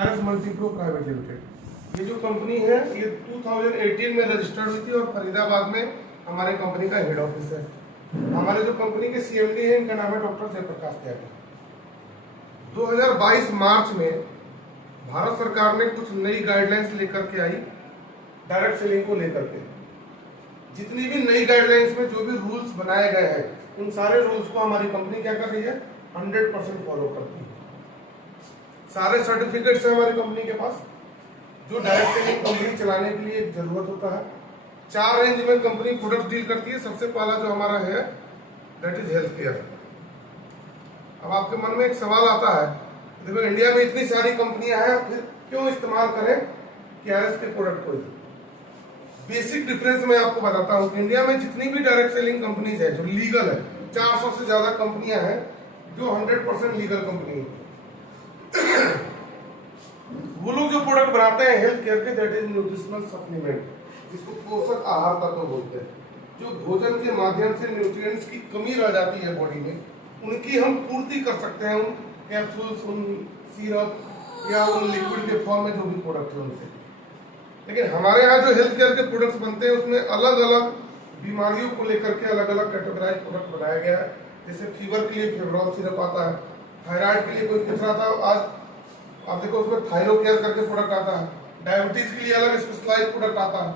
S मल्टीप्रो private limited. ये जो company है ये 2018 में रजिस्टर्ड हुई थी और फरीदाबाद में हमारे कंपनी का हेड ऑफिस है। हमारे जो कंपनी के सीएमडी हैं इनका नाम है डॉक्टर जयप्रकाश त्यागी। 2022 मार्च में भारत सरकार ने कुछ नई गाइडलाइंस लेकर के आई डायरेक्ट सेलिंग को लेकर के। जितनी भी नई गाइडलाइंस में जो भी रूल्स बनाए गए हैं उन सारे रूल्स को हमारी कंपनी क्या कर रही है, 100% फॉलो करती है। सारे सर्टिफिकेट्स हैं हमारी कंपनी के पास जो डायरेक्ट सेलिंग कंपनी चलाने के लिए जरूरत होता है। 4 रेंज में कंपनी प्रोडक्ट डील करती है। सबसे पहला जो हमारा है दैट इज हेल्थ केयर। अब आपके मन में एक सवाल आता है, देखो इंडिया में इतनी सारी कंपनियां हैं फिर क्यों इस्तेमाल करें केआरएस के प्रोडक्ट को। बेसिक डिफरेंस मैं आपको बताता हूं कि इंडिया में जितनी भी डायरेक्ट सेलिंग कंपनीज है जो लीगल है, 400 से ज्यादा कंपनियां हैं जो 100% लीगल कंपनी है। वो लोग जो प्रोडक्ट बनाते हैं हेल्थ केयर के दैट इज न्यूट्रिशनल सप्लीमेंट, जिसको पोषक आहार तत्व बोलते हैं। जो भोजन के माध्यम से न्यूट्रिएंट्स की कमी रह जाती है बॉडी में, उनकी हम पूर्ति कर सकते हैं उन कैप्सूल्स, उन सिरप या उन लिक्विड के फॉर्म में जो भी प्रोडक्ट है उनसे। लेकिन हमारे यहाँ जो हेल्थ केयर के प्रोडक्ट्स बनते हैं उसमें अलग अलग बीमारियों को लेकर के अलग अलग कैटेगराइज प्रोडक्ट बनाया गया है। जैसे फीवर के लिए फेवरॉल सिरप आता है, थायराइड के लिए कोई पूछ रहा था, आज आप देखो उसमें थायरो केयर करके प्रोडक्ट आता है, डायबिटीज के लिए अलग स्पेशलाइज प्रोडक्ट आता है।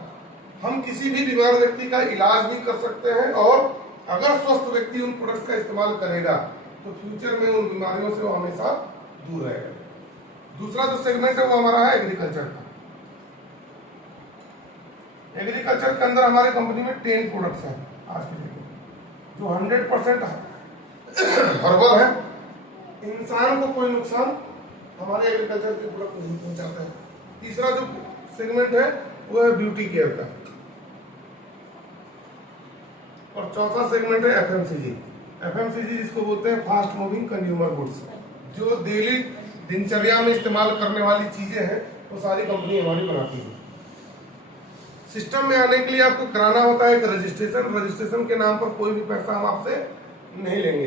हम किसी भी बीमार व्यक्ति का इलाज भी कर सकते हैं और अगर स्वस्थ व्यक्ति उन प्रोडक्ट्स का इस्तेमाल करेगा तो फ्यूचर में उन बीमारियों से वो हमेशा दूर रहेगा। दूसरा जो सेगमेंट है वो हमारा है एग्रीकल्चर का। एग्रीकल्चर के अंदर हमारे कंपनी में 10 प्रोडक्ट्स हैं आज के डेट में जो 100% हर्बल है। इंसान को कोई नुकसान हमारे एग्रीकल्चर के प्रोडक्ट नहीं पहुंचाता है। तीसरा जो सेगमेंट है वो है ब्यूटी केयर का और चौथा सेगमेंट है एफएमसीजी। एफएमसीजी जिसको बोलते हैं फास्ट मूविंग कंज्यूमर गुड्स, जो डेली दिनचर्या में इस्तेमाल करने वाली चीजें हैं वो सारी कंपनी हमारी बनाती है। सिस्टम में आने के लिए आपको कराना होता है एक रजिस्ट्रेशन। रजिस्ट्रेशन के नाम पर कोई भी पैसा हम आपसे नहीं लेंगे,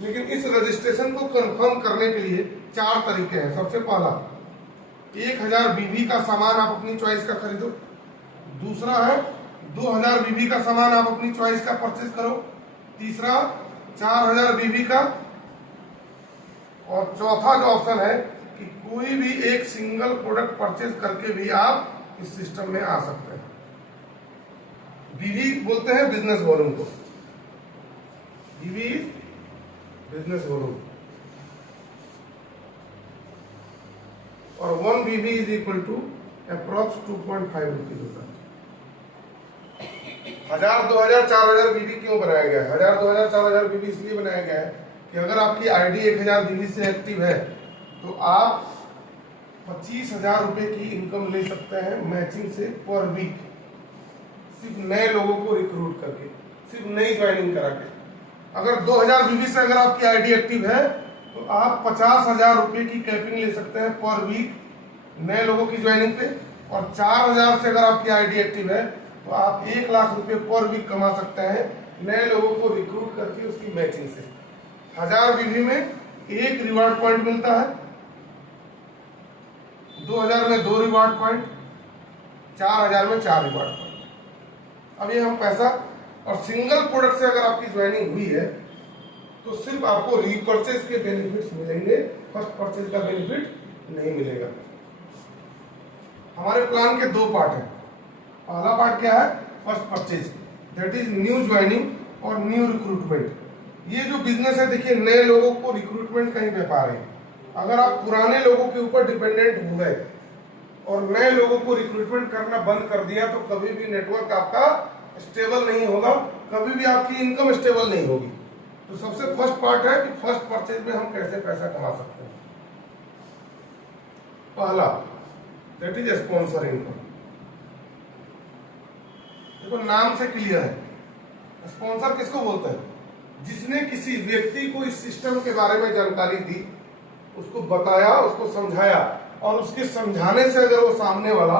लेकिन इस रजिस्ट्रेशन को कंफर्म करने के लिए 4 तरीके हैं। सबसे पहला 1000 बीबी का सामान आप अपनी चॉइस का खरीदो। दूसरा है 2000 बीबी का सामान आप अपनी चॉइस का परचेज करो। तीसरा 4000 बीबी का, और चौथा जो ऑप्शन है कि कोई भी एक सिंगल प्रोडक्ट परचेज करके भी आप इस सिस्टम में आ सकते हैं। बीबी बोलते हैं बिजनेस वॉल्यूम को, बीबी बिजनेस वॉल्यूम, और 1 BV is equal to approx 2.5 rupees होता है। 1000, 2000, 4000 बीबी क्यों बनाया गया है? 1000, 2000, 4000 बीबी इसलिए बनाया गया है कि अगर आपकी आईडी 1000 बीबी से एक्टिव है तो आप 25,000 रुपए की इनकम ले सकते हैं मैचिंग से पर वीक, सिर्फ नए लोगों को रिक्रूट करके, सिर्फ नई ज्वाइनिंग करा के। अगर 2000 बीबी से अगर आपकी आईडी एक्टिव है तो आप 50,000 रुपए की कैपिंग ले सकते हैं पर वीक नए लोगों की ज्वाइनिंग पे, और 4000 से अगर आपकी आईडी एक्टिव है तो आप 1 लाख रुपए पर वीक कमा सकते हैं नए लोगों को रिक्रूट करके उसकी मैचिंग से। 1000 बीबी में 1 रिवार्ड पॉइंट मिलता है, 2000 में 2 रिवार्ड पॉइंट, 4000 में 4 रिवार्ड पॉइंट। अब ये हम पैसा, और सिंगल प्रोडक्ट से अगर आपकी ज्वाइनिंग हुई है तो सिर्फ आपको रीपर्चेज के बेनिफिट्स मिलेंगे, फर्स्ट परचेज का बेनिफिट नहीं मिलेगा। हमारे प्लान के 2 पार्ट हैं। पहला पार्ट क्या है? First purchase, that is new joining और न्यू रिक्रूटमेंट। ये जो बिजनेस है, देखिए नए लोगों को रिक्रूटमेंट का ही व्यापार है। अगर आप पुराने लोगों के ऊपर डिपेंडेंट हो गए और नए लोगों को रिक्रूटमेंट करना बंद कर दिया तो कभी भी नेटवर्क आपका स्टेबल नहीं होगा, कभी भी आपकी इनकम स्टेबल नहीं होगी। तो सबसे फर्स्ट पार्ट है कि फर्स्ट परचेज में हम कैसे पैसा कमा सकते हैं। पहला दैट इज स्पॉन्सर इनकम। देखो नाम से क्लियर है, स्पॉन्सर किसको बोलते हैं? जिसने किसी व्यक्ति को इस सिस्टम के बारे में जानकारी दी, उसको बताया, उसको समझाया, और उसके समझाने से अगर वो सामने वाला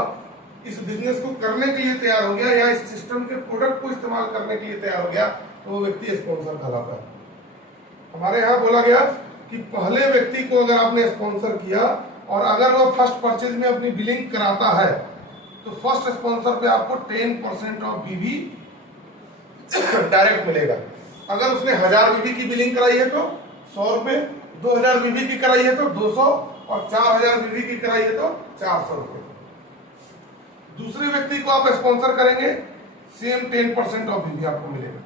इस बिजनेस को करने के लिए तैयार हो गया या इस सिस्टम के प्रोडक्ट को इस्तेमाल करने के लिए तैयार हो गया तो वो व्यक्ति स्पॉन्सर कहलाता है। हमारे यहाँ बोला गया कि पहले व्यक्ति को अगर आपने स्पॉन्सर किया और अगर वो फर्स्ट परचेज में अपनी बिलिंग कराता है तो फर्स्ट स्पॉन्सर पे आपको 10% ऑफ बीवी डायरेक्ट मिलेगा। अगर उसने 1000 बीवी की बिलिंग कराई है तो 100 रुपए, 2000 बीवी की कराई है तो 200 और 4000 बीवी की कराई है तो 400 रुपए। दूसरे व्यक्ति को आप स्पॉन्सर करेंगे सेम 10% ऑफ बीवी आपको मिलेगा।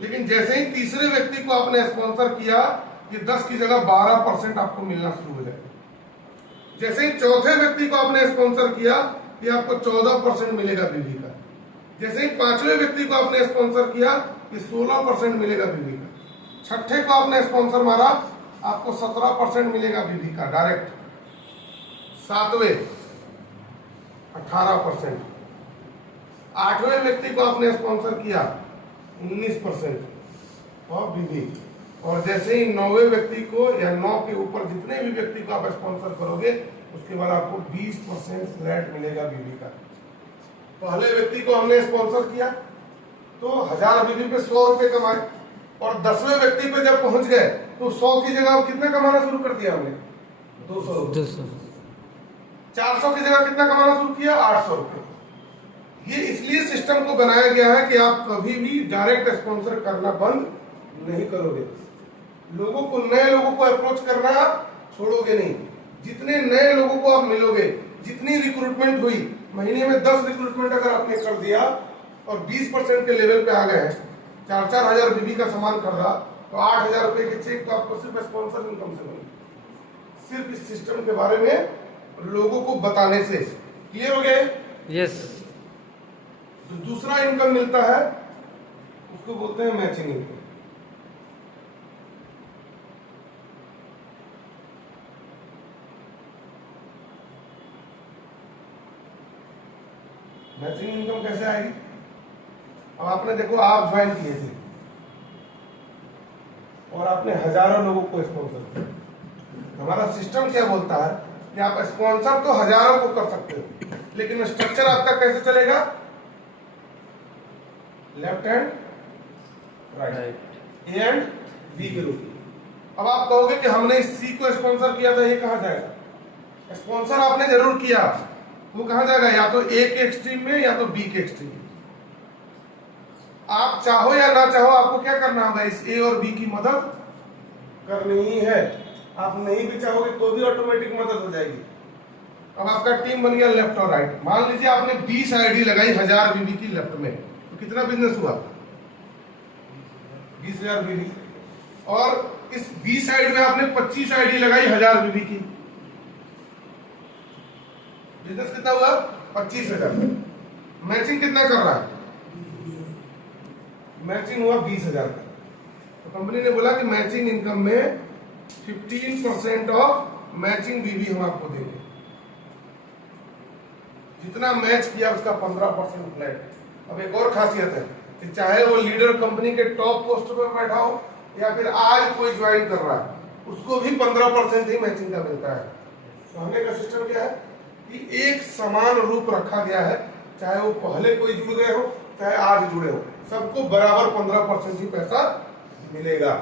लेकिन जैसे ही तीसरे व्यक्ति को आपने स्पॉन्सर किया कि 10 की जगह 12% आपको मिलना शुरू हो जाएगा। जैसे ही चौथे व्यक्ति को आपने स्पॉन्सर किया कि आपको 14% मिलेगा बीवी का। जैसे ही पांचवें व्यक्ति को आपने स्पॉन्सर किया कि 16% मिलेगा बीवी का। छठे को आपने स्पॉन्सर मारा आपको 17% मिलेगा बीवी का डायरेक्ट। सातवें 18%। आठवें व्यक्ति को आपने स्पॉन्सर किया 19% ऑफ बीवी। और जैसे ही 9वें व्यक्ति को या 9 के ऊपर जितने भी व्यक्ति को आप स्पॉन्सर करोगे उसके बाद आपको 20% फ्लैट मिलेगा बीवी का। पहले व्यक्ति को हमने स्पॉन्सर किया तो 1000 बीवी पे 100 रुपए कमाए और 10वें व्यक्ति पे जब पहुंच गए तो 100 की जगह कितना कमाना शुरू कर दिया हमने 200 रुपए। 400 की जगह कितना कमाना शुरू किया 800 रुपए। ये इसलिए सिस्टम को बनाया गया है कि आप कभी भी डायरेक्ट स्पॉन्सर करना बंद नहीं करोगे। लोगों को नए लोगों को अप्रोच करना आप छोड़ोगे नहीं। जितने नए लोगों को आप मिलोगे, जितनी रिक्रूटमेंट हुई, महीने में 10 रिक्रूटमेंट अगर आपने कर दिया और 20% के लेवल पे आ गए, 4-4 हजार बीबी का सामान कर रहा तो 8000 रुपए के चेक तो आपको सिर्फ स्पॉन्सर इनकम से मिलेगी। सिर्फ इस सिस्टम के बारे में लोगों को बताने से। क्लियर हो गया? यस। जो दूसरा इनकम मिलता है उसको बोलते हैं मैचिंग इनकम। मैचिंग इनकम कैसे आएगी? अब आपने देखो आप ज्वाइन किए थे और आपने हजारों लोगों को स्पॉन्सर किया। हमारा सिस्टम क्या बोलता है कि आप स्पॉन्सर तो हजारों को कर सकते हो, लेकिन स्ट्रक्चर आपका कैसे चलेगा? Left hand right, A and B के रूप में। अब आप कहोगे कि हमने इस सी को स्पॉन्सर किया था, ये कहां जाएगा? स्पॉन्सर आपने जरूर किया, वो कहां जाएगा? या तो ए के एक्सट्रीम में या तो बी के एक्सट्रीम में। आप चाहो या ना चाहो आपको क्या करना होगा? इस ए और बी की मदद करनी ही है। आप नहीं भी चाहोगे तो भी ऑटोमेटिक मदद हो जाएगी। अब आपका टीम बन गया लेफ्ट और राइट। मान लीजिए आपने 20 आईडी लगाई 1000 बीबी की लेफ्ट में, तो कितना बिजनेस हुआ? 20,000 बीबी। और इस 20 आईडी में आपने 25 आईडी लगाई 1000 बीबी की, बिजनेस कितना हुआ? 25,000। मैचिंग कितना कर रहा है? मैचिंग हुआ 20,000 का। तो कंपनी ने बोला कि मैचिंग इनकम में 15% ऑफ मैचिंग बीबी हम आपको देंगे। जितना मैच किया उसका 15% फ्लैट। अब एक और खासियत है कि चाहे वो लीडर कंपनी के टॉप पोस्ट पर बैठा हो या फिर आज कोई ज्वाइन कर रहा है, उसको भी 15% ही मैचिंग का मिलता है। तो हमने का सिस्टम क्या है कि एक समान रूप रखा गया है, चाहे वो पहले कोई जुड़ गए हो चाहे आज जुड़े हो, सबको बराबर 15% ही पैसा मिलेगा।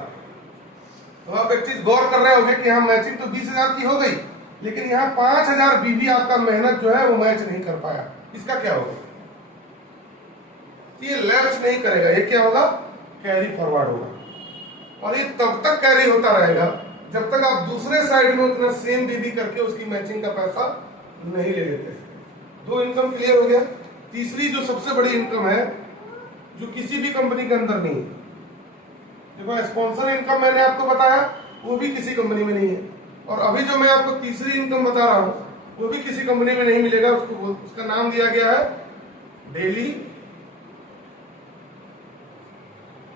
तो आप एक चीज गौर कर रहे होंगे कि यहाँ मैचिंग तो 20,000 की हो गई, लेकिन यहाँ 5,000 बीबी आपका मेहनत जो है वो मैच नहीं कर पाया। इसका क्या होगा? ये लैप्स नहीं करेगा। ये क्या होगा? कैरी फॉरवर्ड होगा। और ये तब तक कैरी होता रहेगा जब तक आप दूसरे साइड में उतना सेम बीबी करके उसकी मैचिंग का पैसा नहीं ले लेते। 2 इनकम क्लियर हो गया। तीसरी जो सबसे बड़ी इनकम है जो किसी भी कंपनी के अंदर नहीं है, देखो स्पॉन्सर इनकम मैंने आपको बताया वो भी किसी कंपनी में नहीं है, और अभी जो मैं आपको तीसरी इनकम बता रहा हूं वो भी किसी कंपनी में नहीं मिलेगा। उसका नाम दिया गया है डेली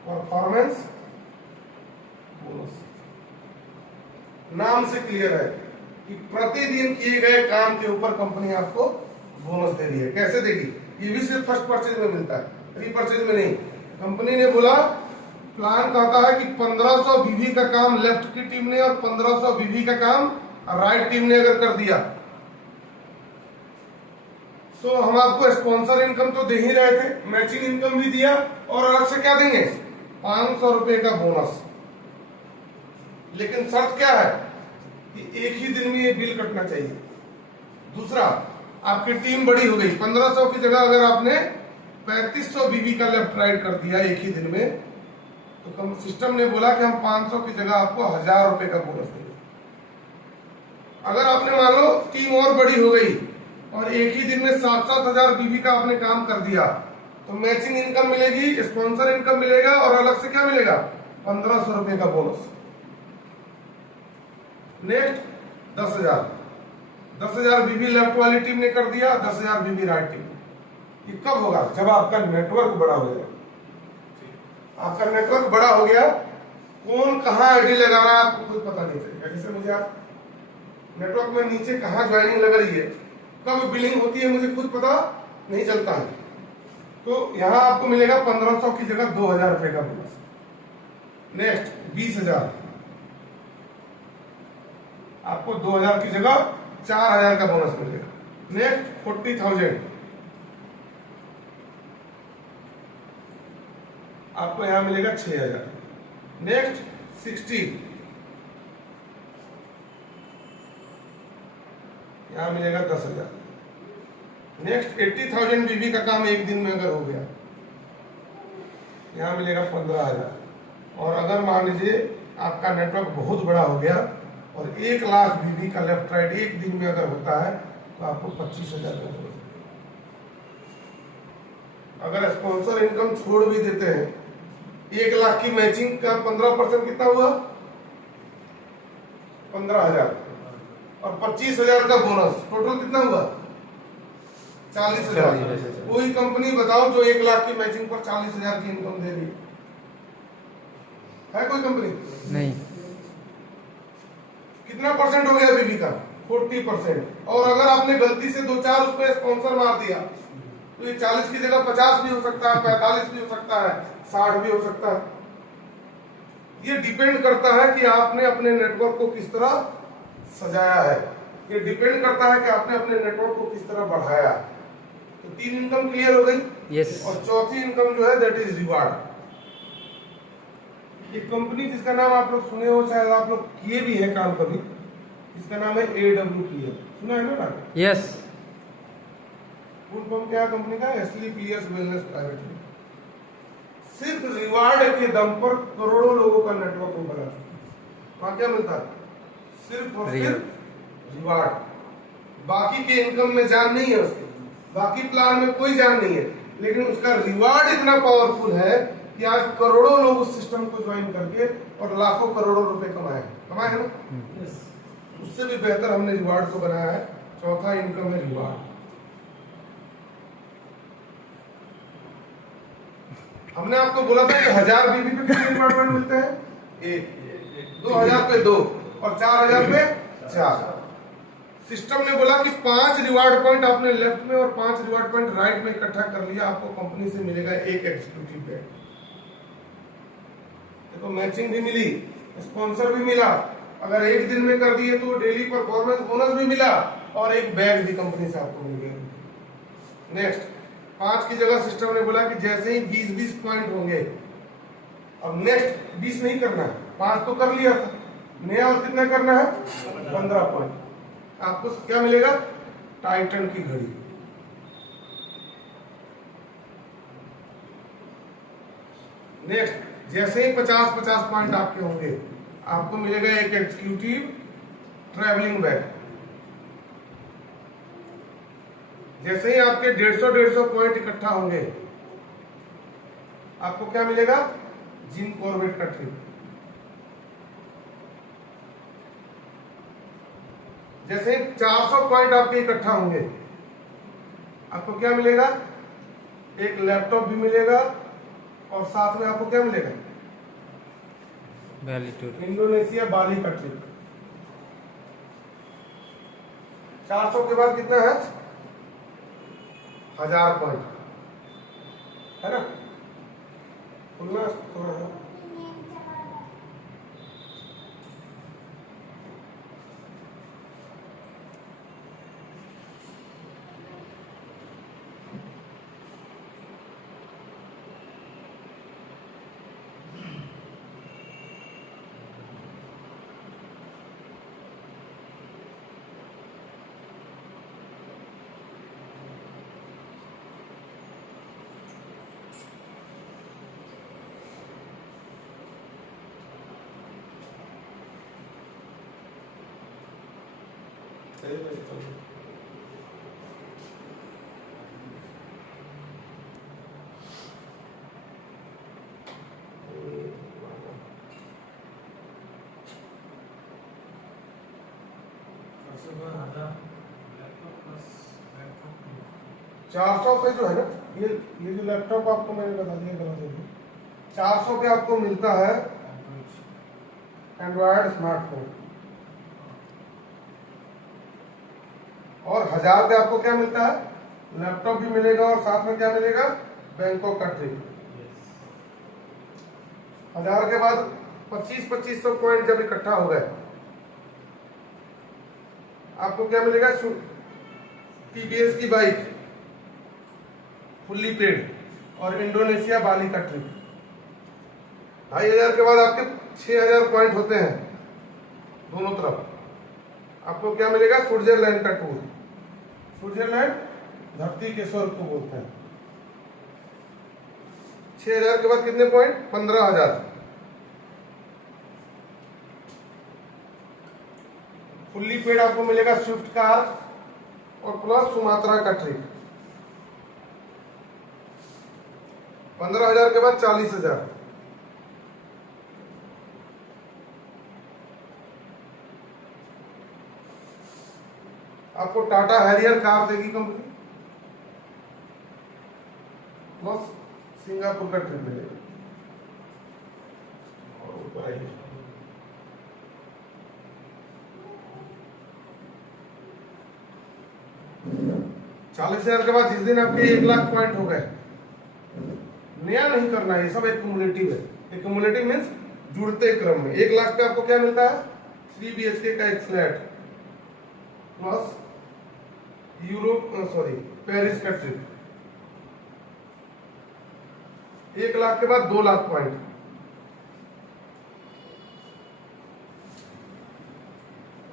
परफॉर्मेंस बोनस। नाम से क्लियर है कि प्रतिदिन किए गए काम के ऊपर कंपनी आपको बोनस दे रही है। कैसे देगी? ये भी सिर्फ फर्स्ट परचेज में मिलता है, रीपरचेज में नहीं। कंपनी ने बोला, प्लान कहता है कि 1500 बीवी का काम लेफ्ट की टीम ने और 1500 बीवी का काम राइट टीम ने अगर कर दिया तो हम आपको स्पॉन्सर इनकम तो दे ही रहे थे, मैचिंग इनकम भी दिया और अलग से क्या देंगे? 500 रुपए का बोनस। लेकिन शर्त क्या है कि एक ही दिन में ये बिल कटना चाहिए। दूसरा, आपकी टीम बड़ी हो गई, 1500 की जगह अगर आपने 3500 बीबी का लेफ्ट राइट कर दिया एक ही दिन में, तो कम सिस्टम ने बोला कि हम 500 की जगह आपको 1000 रुपए का बोनस देंगे। अगर आपने मान लो टीम और बड़ी हो गई और एक ही दिन में 7-7 हजार बीबी का आपने काम कर दिया, तो मैचिंग इनकम मिलेगी, स्पॉन्सर इनकम मिलेगा और अलग से क्या मिलेगा, 1500 रुपए का बोनस। नेक्स्ट 10,000 बीबी लेफ्ट वाली टीम ने कर दिया, 10,000 बीबी राइट टीम। ये कब होगा, जब आपका नेटवर्क बड़ा हो जाएगा। आपका नेटवर्क बड़ा हो गया, कौन कहाँ आईडी लगा रहा है आपको खुद पता नहीं चलेगा। जैसे मुझे आप नेटवर्क में नीचे कहाँ ज्वाइनिंग लग रही है, कब बिलिंग होती है, मुझे खुद पता नहीं चलता है। तो यहां आपको मिलेगा 1500 की जगह 2000 रुपए का बोनस। नेक्स्ट 20,000, आपको 2000 की जगह 4000 का बोनस मिलेगा। नेक्स्ट 40,000, आपको यहां मिलेगा 6000। नेक्स्ट 60, यहां मिलेगा 10,000। नेक्स्ट 80,000 बीबी का काम एक दिन में अगर हो गया, यहां मिलेगा 15,000। और अगर मान लीजिए आपका नेटवर्क बहुत बड़ा हो गया और 1 लाख बीबी का लेफ्ट राइट एक दिन में अगर होता है, तो आपको 25,000 का बोनस। अगर स्पॉन्सर इनकम छोड़ भी देते हैं, 1 लाख की मैचिंग का 15% कितना हुआ, 15,000 और 25,000 का बोनस, टोटल कितना हुआ, 40,000। कोई कंपनी बताओ जो 1 लाख की मैचिंग पर 40,000 की इनकम दे रही है कोई कंपनी? नहीं। कितना परसेंट हो गया बीबी का, 40%। और अगर आपने गलती से 2-4 उसमें स्पॉन्सर मार दिया, तो ये 40 की जगह 50 भी हो सकता है, 45 भी हो सकता है, 60 भी हो सकता है। ये डिपेंड करता है कि आपने अपने नेटवर्क को किस तरह सजाया है, ये डिपेंड करता है कि आपने अपने नेटवर्क को किस तरह बढ़ाया। तो 3 इनकम क्लियर हो गई। यस। और चौथी इनकम जो है दैट इज रिवार्ड। एक कंपनी जिसका नाम आप लोग सुने हो, शायद आप लोग किए भी है काम कभी, इसका नाम है AWPL, सुना है ना? यस। फुल फॉर्म क्या है कंपनी का, SLPS वेलनेस प्राइवेट लिमिटेड। सिर्फ रिवार्ड के दम पर करोड़ों लोगों का नेटवर्क बना चुका है। वहां क्या मिलता है, सिर्फ और सिर्फ रिवार्ड। बाकी के इनकम में जान नहीं है उसके, बाकी प्लान में कोई जान नहीं है, लेकिन उसका रिवार्ड इतना पावरफुल है कि आज करोड़ों लोग उस सिस्टम को ज्वाइन करके और लाखों करोड़ों रुपए कमाए है ना। उससे भी बेहतर हमने रिवार्ड को बनाया है। चौथा इनकम है रिवार्ड। हमने आपको बोला था कि 1000 बीबी पे कितने रिवार्ड मिलते हैं, 1, 2000 पे 2 और 4000 पे 4। सिस्टम ने बोला कि 5 रिवार्ड पॉइंट आपने लेफ्ट में और 5 रिवार्ड पॉइंट राइट में इकट्ठा कर लिया, आपको कंपनी से मिलेगा 1 एग्जीक्यूटिव बेड। देखो मैचिंग भी मिली, स्पॉन्सर भी मिला, अगर एक दिन में कर दिए तो डेली परफॉर्मेंस बोनस भी मिला और एक बैग भी कंपनी से आपको मिल गया। नेक्स्ट 5 की जगह सिस्टम ने बोला कि जैसे ही 20-20 पॉइंट होंगे, अब नेक्स्ट 20 नहीं करना है, 5 तो कर लिया था, नया और कितना करना है, 15 पॉइंट। आपको क्या मिलेगा, टाइटन की घड़ी। नेक्स्ट जैसे ही 50-50 पॉइंट आपके होंगे, आपको मिलेगा एक एग्जीक्यूटिव ट्रैवलिंग बैग। जैसे ही आपके 150 पॉइंट इकट्ठा होंगे, आपको क्या मिलेगा, जिम कॉर्बेट का ट्रिप। जैसे 400 पॉइंट आपके इकट्ठा होंगे, आपको क्या मिलेगा, एक लैपटॉप भी मिलेगा और साथ में आपको क्या मिलेगा, इंडोनेशिया बाली का ट्रिप। 400 के बाद कितना है, 1000 पॉइंट है ना। खुलना थोड़ा है। सही भेजता हूँ। चार सौ पे जो है ना, ये जो लैपटॉप आपको मैंने बता दिया गलत है, 400 पे आपको मिलता है एंड्रॉयड स्मार्टफोन, और 1000 पे आपको क्या मिलता है, लैपटॉप भी मिलेगा और साथ में क्या मिलेगा, बैंकॉक का ट्रिप। 1000 के बाद 2500 पॉइंट जब इकट्ठा हो गए, आपको क्या मिलेगा, टीवीएस की बाइक फुल्ली पेड और इंडोनेशिया बाली का ट्रिप। 2500 के बाद आपके 6000 पॉइंट होते हैं दोनों तरफ, आपको क्या मिलेगा, स्विट्जरलैंड का टूर। स्विट्जरलैंड धरती के स्वर्ग को बोलते हैं। 6000 के बाद कितने पॉइंट, 15000। फुल्ली पेड आपको मिलेगा स्विफ्ट कार और प्लस सुमात्रा का ट्रिप। 15000 के बाद 40000। आपको टाटा हैरियर कार देगी कंपनी, प्लस सिंगापुर का ट्रिप मिलेगा। और ऊपर आइए, चालीस 40,000 के बाद जिस दिन आपके 1,00,000 पॉइंट हो गए, नया नहीं करना है, ये सब एक्युमुलेटिव है। एक्युमुलेटिव मीन्स जुड़ते क्रम में। 1,00,000 पे आपको क्या मिलता है, 3 BHK का एक फ्लैट प्लस पेरिस का ट्रिप। 1,00,000 के बाद 2,00,000 पॉइंट,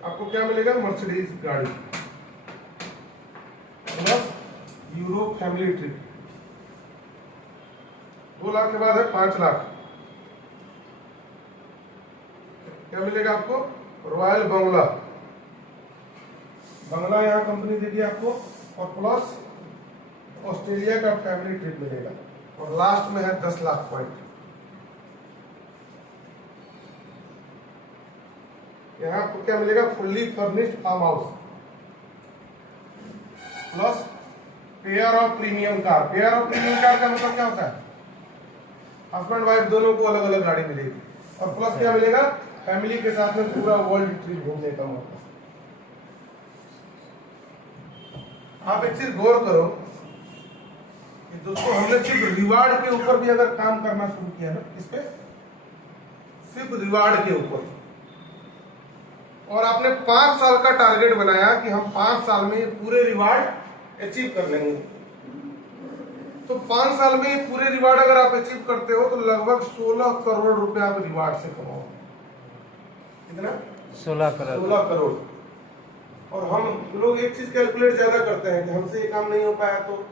आपको क्या मिलेगा, मर्सिडीज गाड़ी प्लस यूरोप फैमिली ट्रिप। 2,00,000 के बाद है 5,00,000, क्या मिलेगा आपको, रॉयल बंगला। बंगला यहाँ कंपनी देगी आपको, और प्लस ऑस्ट्रेलिया का फैमिली ट्रिप मिलेगा। और लास्ट में है 10,00,000 पॉइंट। यहाँ आपको क्या मिलेगा, fully furnished farm house plus pair of premium car. Pair of premium car का मतलब क्या होता है, हस्बैंड वाइफ दोनों को अलग अलग गाड़ी मिलेगी, और प्लस क्या मिलेगा, फैमिली के साथ में पूरा वर्ल्ड ट्रिप घूमने का मौका। आप एक चीज गौर करो कि दोस्तों, हमने सिर्फ रिवार्ड के ऊपर भी अगर काम करना शुरू किया ना, इस पे सिर्फ रिवार्ड के ऊपर, और आपने 5 साल का टारगेट बनाया कि हम 5 साल में ये पूरे रिवार्ड अचीव कर लेंगे, तो 5 साल में ये पूरे रिवार्ड अगर आप अचीव करते हो तो लगभग 16 करोड़ रुपए आप रिवार्ड से कमाओगे। कितना, 16 करोड़। और हम लोग एक चीज कैलकुलेट ज्यादा करते हैं कि हमसे ये काम नहीं हो पाया, तो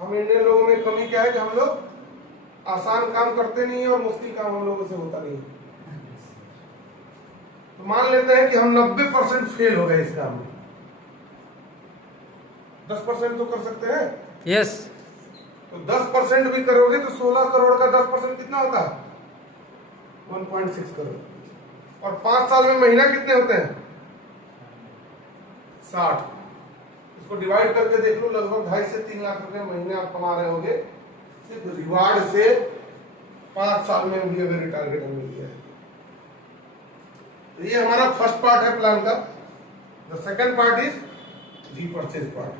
हम इंडियन लोगों में कमी क्या है कि हम लोग आसान काम करते नहीं है और मुश्किल काम हम लोगों से होता नहीं है। तो मान लेते हैं कि हम 90% फेल हो गए इस काम में, 10% तो कर सकते हैं। यस। तो 10% भी करोगे तो 16 करोड़ का 10% कितना होता है, 1.6 करोड़। और 5 साल में महीना कितने होते हैं, 60। इसको डिवाइड करके देख लो, लगभग 2.5 से 3 लाख रुपए महीने आप कमा रहे होगे सिर्फ रिवार्ड से। 5 साल में भी अगर टारगेट हम मिल गया, तो ये हमारा फर्स्ट पार्ट है प्लान का। The second part is repurchase part.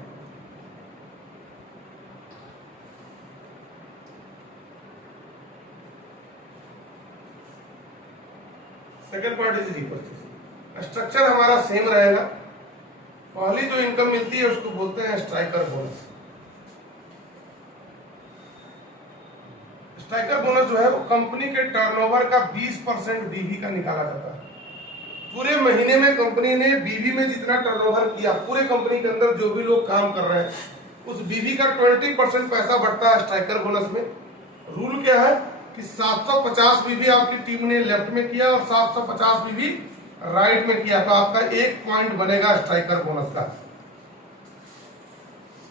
Second part is repurchase. Structure हमारा सेम रहेगा। पहली जो इनकम मिलती है उसको बोलते हैं स्ट्राइकर बोनस। स्ट्राइकर बोनस जो है वो कंपनी के टर्नओवर का 20% बीवी का निकाला जाता है। पूरे महीने में कंपनी ने बीवी में जितना टर्नओवर किया, पूरे कंपनी के अंदर जो भी लोग काम कर रहे हैं, उस बीवी का 20% पैसा बढ़ता है स्ट्राइकर बोनस में। रूल क्या है कि 750 बीवी आपकी टीम ने लेफ्ट में किया और 750 बीवी राइट में किया तो आपका 1 पॉइंट बनेगा स्ट्राइकर बोनस का।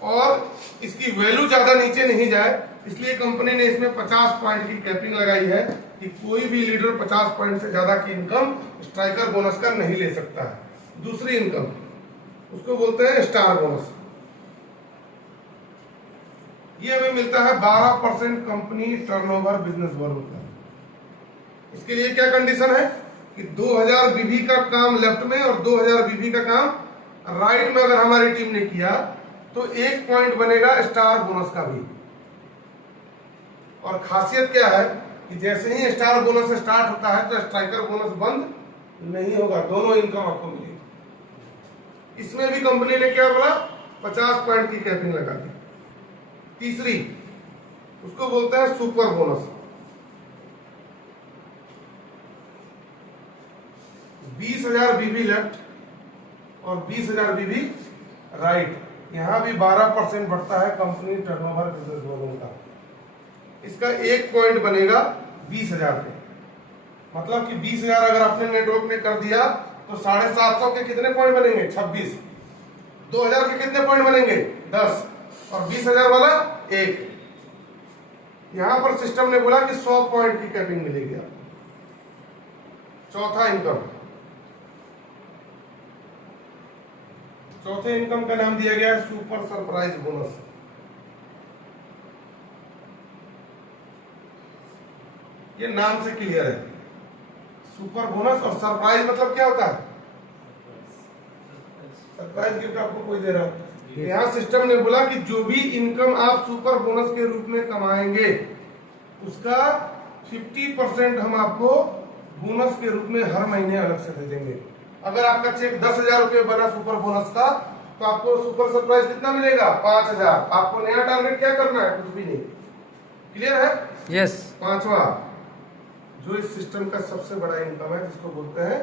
और इसकी वैल्यू ज्यादा नीचे नहीं जाए इसलिए कंपनी ने इसमें 50 पॉइंट की कैपिंग लगाई है कि कोई भी लीडर 50 पॉइंट से ज्यादा की इनकम स्ट्राइकर बोनस का नहीं ले सकता है। दूसरी इनकम उसको बोलते हैं स्टार बोनस। ये हमें मिलता है 12% कंपनी टर्नओवर बिजनेस वॉल्यूम का। इसके लिए क्या कंडीशन है कि 2000 बीबी का काम लेफ्ट में और 2000 बीबी का काम राइट में अगर हमारी टीम ने किया तो 1 पॉइंट बनेगा स्टार बोनस का भी। और खासियत क्या है कि जैसे ही स्टार बोनस स्टार्ट होता है तो स्ट्राइकर बोनस बंद नहीं होगा, दोनों इनकम आपको मिलेगी। इसमें भी कंपनी ने क्या बोला 50 पॉइंट की कैपिंग लगा दी। तीसरी उसको बोलते हैं सुपर बोनस। 20,000 बीबी लेफ्ट और 20,000 बीबी राइट, यहां भी 12% बढ़ता है कंपनी टर्नओवर बिजनेस वॉल्यूम का। इसका 1 पॉइंट बनेगा 20,000 पे। मतलब कि 20,000 अगर आपने नेटवर्क में कर दिया तो 750 के कितने पॉइंट बनेंगे 26, 2000 के कितने पॉइंट बनेंगे 10 और 20,000 वाला 1। यहां पर सिस्टम ने बोला कि 100 पॉइंट की कैपिंग मिलेगी आपको। चौथा इनकम, चौथे इनकम का नाम दिया गया है सुपर सरप्राइज बोनस। ये नाम से क्लियर है, सुपर बोनस और सरप्राइज मतलब क्या होता है, सरप्राइज गिफ्ट आपको कोई दे रहा है। यहाँ सिस्टम ने बोला कि जो भी इनकम आप सुपर बोनस के रूप में कमाएंगे उसका 50% हम आपको बोनस के रूप में हर महीने अलग से दे देंगे। अगर आपका चेक 10,000 रुपये बना सुपर बोनस का तो आपको सुपर सरप्राइज कितना मिलेगा 5,000। आपको नया टारगेट क्या करना है, कुछ भी नहीं। क्लियर है? यस। पांचवा जो इस सिस्टम का सबसे बड़ा इनकम है जिसको बोलते हैं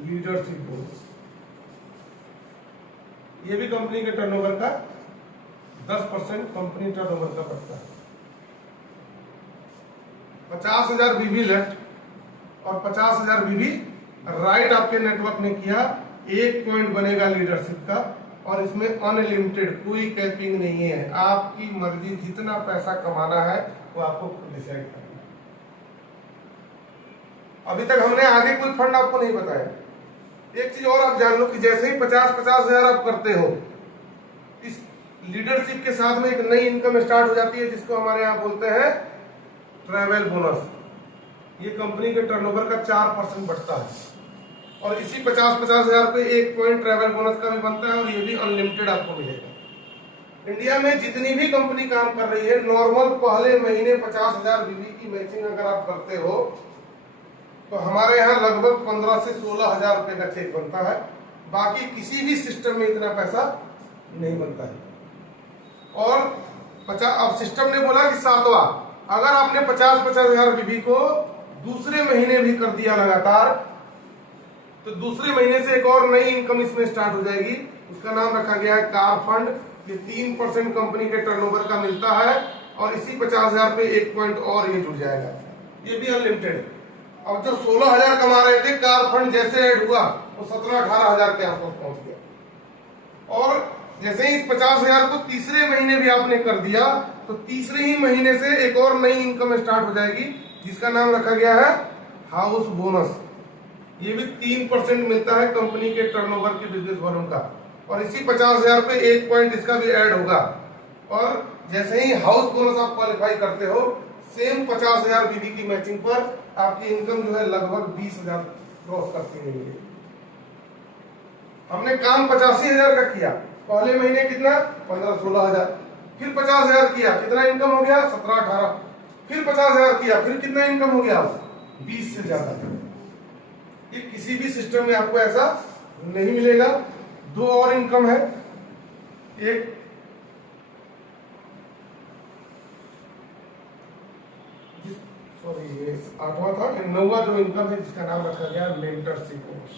लीडरशिप बोनस। ये भी कंपनी के टर्नओवर का 10% कंपनी टर्नओवर का पड़ता है। 50,000 बीबी लेफ्ट और 50,000 बीबी राइट आपके नेटवर्क ने किया, 1 पॉइंट बनेगा लीडरशिप का। और इसमें अनलिमिटेड कोई कैपिंग नहीं है, आपकी मर्जी जितना पैसा कमाना है वो आपको डिसाइड करना है। अभी तक हमने आगे कोई फंड आपको नहीं बताया। एक चीज और आप जान लो कि जैसे ही 50-50 हजार आप करते हो, इस लीडरशिप के साथ में एक नई इनकम स्टार्ट हो जाती है जिसको हमारे यहाँ बोलते हैं ट्रैवल बोनस। ये कंपनी के टर्नओवर का 4% बढ़ता है और इसी 50-50 हजार पे 1 पॉइंट ट्रैवल बोनस का भी बनता है और ये भी अनलिमिटेड आपको मिलेगा। इंडिया में जितनी भी कंपनी काम कर रही है नॉर्मल पहले महीने 50,000 बीबी की मैचिंग अगर आप करते हो तो हमारे यहाँ लगभग 15 से 16,000 रुपए का चेक बनता है। बाकी किसी भी सिस्टम में इतना पैसा नहीं बनता है। और 50 अब सिस्टम ने बोला कि 7वां, अगर आपने 50-50 हजार बीबी को दूसरे महीने भी कर दिया लगातार तो दूसरे महीने से एक और नई इनकम इसमें स्टार्ट हो जाएगी। उसका नाम रखा गया है कार फंड। ये 3% कंपनी के टर्नओवर का मिलता है और इसी 50,000 पे 1 पॉइंट और ये जुड़ जाएगा। ये भी अनलिमिटेड है। अब जो 16,000 कमा रहे थे कार फंड जैसे ऐड हुआ वो 17-18 हजार के आसपास पहुंच गया। और जैसे ही 50,000 को तीसरे महीने भी आपने कर दिया तो तीसरे ही महीने से एक और नई इनकम स्टार्ट हो जाएगी जिसका नाम रखा गया है हाउस बोनस। ये भी 3% मिलता है कंपनी के टर्नओवर के बिजनेस वॉल्यूम का और इसी 50,000 पे 1 पॉइंट इसका भी ऐड होगा। और जैसे ही हाउस बोनस आप क्वालिफाई करते हो सेम 50,000 बीबी की मैचिंग पर आपकी इनकम जो है लगभग 20,000 क्रॉस करती रहेगी। हमने काम 85,000 का किया, पहले महीने कितना 15-16 हजार, फिर 50,000 किया, कितना इनकम हो गया 17-18, फिर 50,000 किया, फिर कितना इनकम हो गया 20 से ज्यादा। ये किसी भी सिस्टम में आपको ऐसा नहीं मिलेगा। 2 और इनकम है, एक सॉरी ये 8वां था, 9वां जो इनकम है जिसका नाम रखा गया मेंटरशिप कोर्स।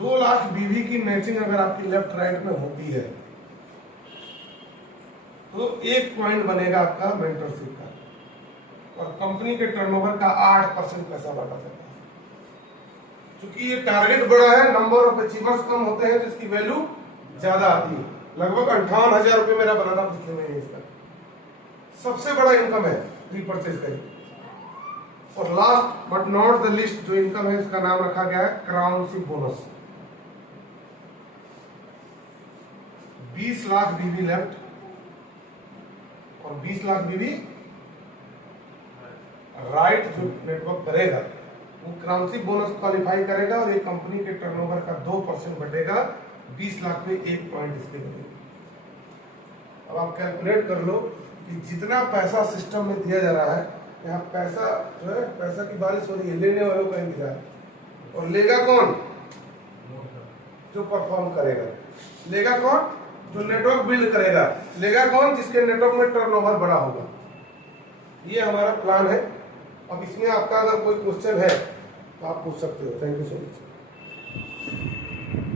2 लाख बीवी की मैचिंग अगर आपकी लेफ्ट राइट में होती है तो 1 पॉइंट बनेगा आपका मेंटरशिप का। और कंपनी के टर्नओवर का 8% पैसा बांटा जाता है। क्योंकि ये टारगेट बड़ा है, नंबर ऑफ अचीवर्स कम होते हैं, जिसकी वैल्यू ज्यादा आती है। लगभग 58,000 रुपये मेरा बना था पिछले महीने इसका। सबसे बड़ा इनकम है रीपर्चेज का। और last but not the list जो इनकम है, इसका नाम रखा गया है क्राउनशिप बोनस। 20 लाख बीबी लेफ्ट और 20 लाख बीबी राइट जो नेटवर्क करेगा वो क्राउनशिप बोनस क्वालिफाई करेगा और ये कंपनी के टर्नओवर का 2% बटेगा। 20 लाख में 1 पॉइंट इसके बटेगा। अब आप कैलकुलेट कर लो कि जितना पैसा सिस्टम में दिया जा रहा है, यहाँ पैसा जो है, पैसा की बारिश हो रही है, लेने वालों का इंतजार। और लेगा कौन? जो परफॉर्म करेगा। लेगा कौन? जो नेटवर्क बिल्ड करेगा। लेगा कौन? जिसके नेटवर्क में टर्नओवर बड़ा होगा। ये हमारा प्लान है। अब इसमें आपका अगर कोई क्वेश्चन है तो आप पूछ सकते हो। Thank you so much.